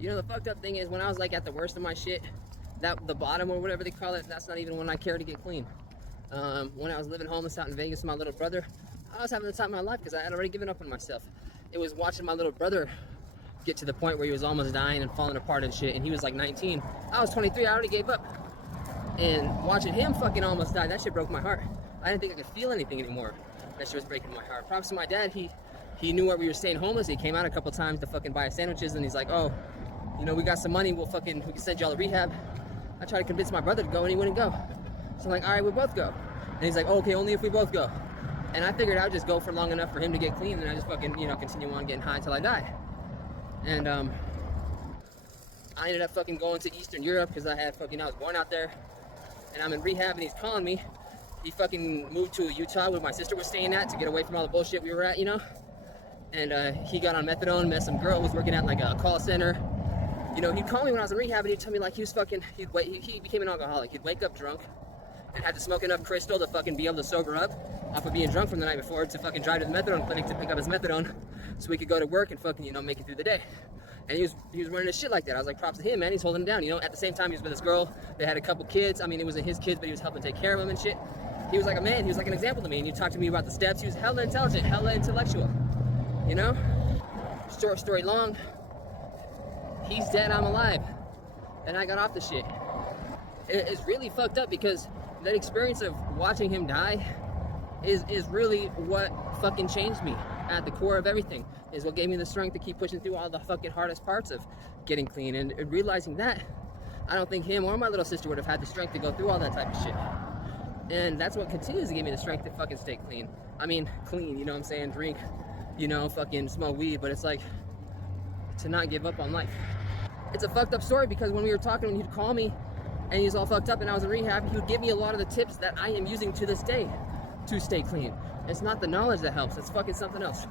You know, the fucked up thing is when I was like at the worst of my shit, that the bottom or whatever they call it, that's not even when I cared to get clean. When I was living homeless out in Vegas with my little brother, I was having the time of my life because I had already given up on myself. It was watching my little brother get to the point where he was almost dying and falling apart and shit, and he was like 19. I was 23, I already gave up. And watching him fucking almost die, that shit broke my heart. I didn't think I could feel anything anymore. That shit was breaking my heart. Props to my dad, he knew where we were staying homeless. He came out a couple times to fucking buy us sandwiches, and he's like, oh, you know, we got some money, we can send y'all to rehab. I tried to convince my brother to go, and he wouldn't go. So I'm like, all right, we'll both go. And he's like, oh, okay, only if we both go. And I figured I would just go for long enough for him to get clean, and I just fucking, you know, continue on getting high until I die. And I ended up fucking going to Eastern Europe because I was born out there, and I'm in rehab, and he's calling me. He fucking moved to Utah where my sister was staying at to get away from all the bullshit we were at, you know. And he got on methadone, met some girl who was working at like a call center. You know, he'd call me when I was in rehab, and he'd tell me like he became an alcoholic. He'd wake up drunk and had to smoke enough crystal to fucking be able to sober up off of being drunk from the night before to fucking drive to the methadone clinic to pick up his methadone so he could go to work and fucking, you know, make it through the day. And he was running his shit like that. I was like, props to him, man. He's holding it down. You know, at the same time, he was with this girl. They had a couple kids. I mean, it wasn't his kids, but he was helping take care of them and shit. He was like a man. He was like an example to me. And you talked to me about the steps. He was hella intelligent, hella intellectual. You know? Short story long. He's dead, I'm alive. And I got off the shit. It's really fucked up because that experience of watching him die is really what fucking changed me at the core of everything, is what gave me the strength to keep pushing through all the fucking hardest parts of getting clean. And realizing that, I don't think him or my little sister would have had the strength to go through all that type of shit. And that's what continues to give me the strength to fucking stay clean. I mean, clean, you know what I'm saying? Drink, you know, fucking smoke weed, but it's like to not give up on life. It's a fucked up story because when we were talking, when he'd call me and he's all fucked up and I was in rehab, he would give me a lot of the tips that I am using to this day to stay clean. It's not the knowledge that helps, it's fucking something else.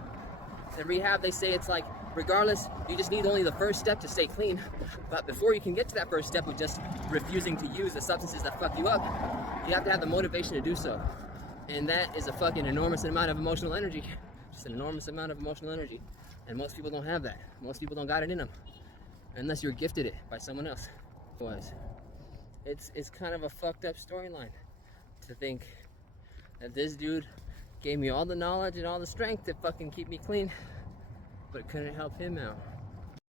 In rehab, they say it's like, regardless, you just need only the first step to stay clean. But before you can get to that first step of just refusing to use the substances that fuck you up, you have to have the motivation to do so. And that is a fucking enormous amount of emotional energy. Just an enormous amount of emotional energy. And most people don't have that. Most people don't got it in them. Unless you're gifted it by someone else. It's kind of a fucked up storyline to think that this dude gave me all the knowledge and all the strength to fucking keep me clean, but it couldn't help him out.